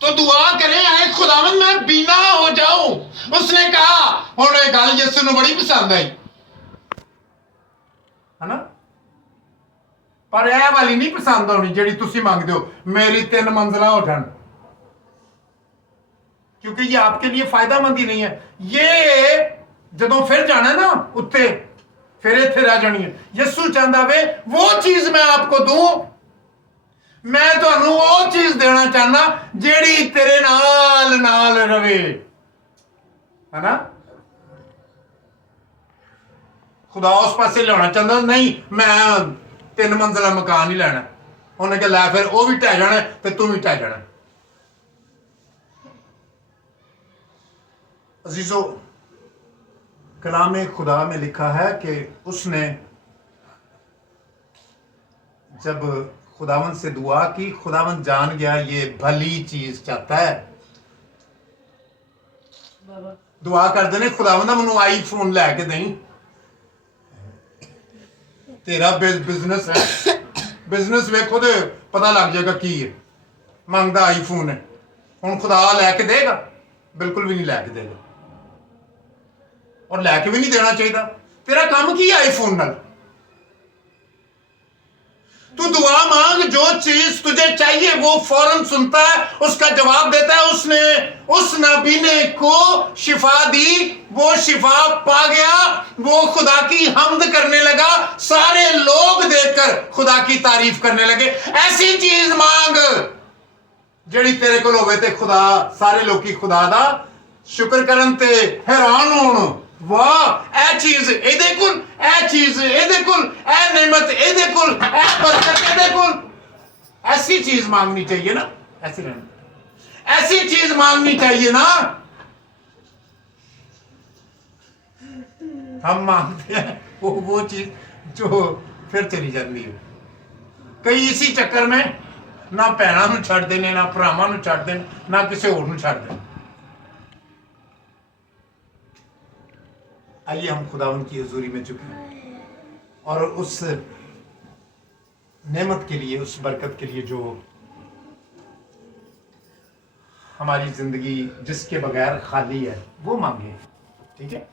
तो दुआ करें, आए खुदावंद मैं बीना हो जाऊं। उसने कहा, हुण ये गल यीशु नूं बड़ी पसंद आई है ना, पर यह वाली नहीं पसंद आनी जिहड़ी तुसीं मंगदे हो, मेरी 3 मंजिला हो जाण, क्योंकि ये आपके लिए फायदामंद ही नहीं है। ये जदों फिर जाना ना उत्ते, फिर इत्थे रह जानी है। यीशु चाहता वे वो चीज मैं आपको दूं, मैं तुहानू वो चीज देना चाहना जेड़ी तेरे नाल नाल रवे, है ना। खुदा उस पासे लियाना चाहता नहीं, मैं 3 मंजिला मकान ही लेना। उन्हें कहा लै फिर वो भी ढह जाना तो तू भी ढह जाना। अजीजो, कलाम खुदा में लिखा है कि उसने जब खुदावंद से दुआ की, खुदावंद जान गया ये भली चीज चाहता है। दुआ कर देने, खुदावंद मैनू आईफोन लैके दें, तेरा बिजनेस है, बिजनेस वेखो तो पता लग जाएगा की है। मंगता आईफोन है, हुण खुदा लैके देगा? बिल्कुल भी नहीं लैके देगा, और लैके भी नहीं देना चाहिए। तेरा काम की है आईफोन नाल? तू दुआ मांग, जो चीज तुझे चाहिए वो फौरन सुनता है, उसका जवाब देता है। उसने उस नबी को शिफा दी, वो शिफा पा गया, वो खुदा की हम्द करने लगा, सारे लोग देखकर खुदा की तारीफ करने लगे। ऐसी चीज मांग जेड़ी तेरे को होवे ते खुदा, सारे लोग खुदा दा शुक्र करन ते हैरान होण, वाह ए चीज एदे कोल, ए चीज एदे कोल, ए नेमत एदे कोल, ए बरकत एदे कोल। ऐसी चीज मांगनी चाहिए ना, ऐसी रहना, ऐसी चीज मांगनी चाहिए ना। हम मांगते हैं वो चीज जो फिर चली जाती है। कई इसी चक्कर में ना भैणों नूं छड्ड देने, ना भरावां नूं छड्ड देने, ना किसी होर नूं छड्ड देने। आइए हम खुदावंद की हुजूरी में झुकें और उस नेमत के लिए, उस बरकत के लिए जो हमारी जिंदगी जिसके बगैर खाली है वो मांगे। ठीक है,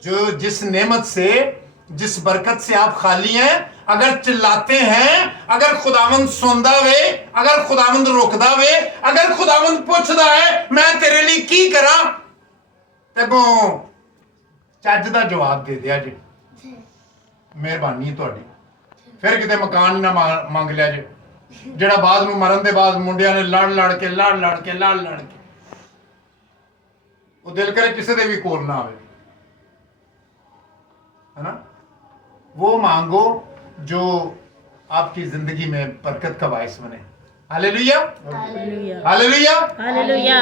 जो जिस नेमत से, जिस बरकत से आप खाली हैं, अगर चिल्लाते हैं, अगर खुदावंद सुनदा वे, अगर खुदावंद रोकदा वे, अगर खुदावंद पूछदा है मैं तेरे लिए की करा, तगों ਚੱਜ ਦਾ ਜਵਾਬ ਦੇ ਦਿਆ ਜੇ, ਮਿਹਰਬਾਨੀ ਹੈ ਤੁਹਾਡੀ। ਫਿਰ ਕਿਤੇ ਮਕਾਨ ਨਾ ਮੰਗ ਲਿਆ ਜੇ, ਜਿਹੜਾ ਬਾਅਦ ਨੂੰ ਮਰਨ ਦੇ ਬਾਅਦ ਮੁੰਡਿਆਂ ਨੇ ਲੜ ਲੜ ਕੇ ਉਹ ਦਿਲ ਕਰੇ ਕਿਸੇ ਦੇ ਵੀ ਕੋਲ ਨਾ ਆਵੇ, है ना। वो मांगो जो आपकी जिंदगी में बरकत का बायस बने। Hallelujah, hallelujah, hallelujah.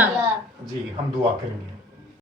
जी, हम दुआ करेंगे।